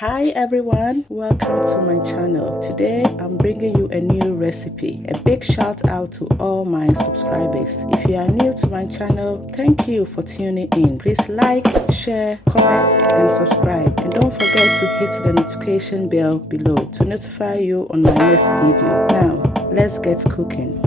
Hi everyone, welcome to my channel. Today I'm bringing you a new recipe. A big shout out to all my subscribers. If you are new to my channel, thank you for tuning in. Please like, share, comment and subscribe, and don't forget to hit the notification bell below to notify you on my next video. Now let's get cooking.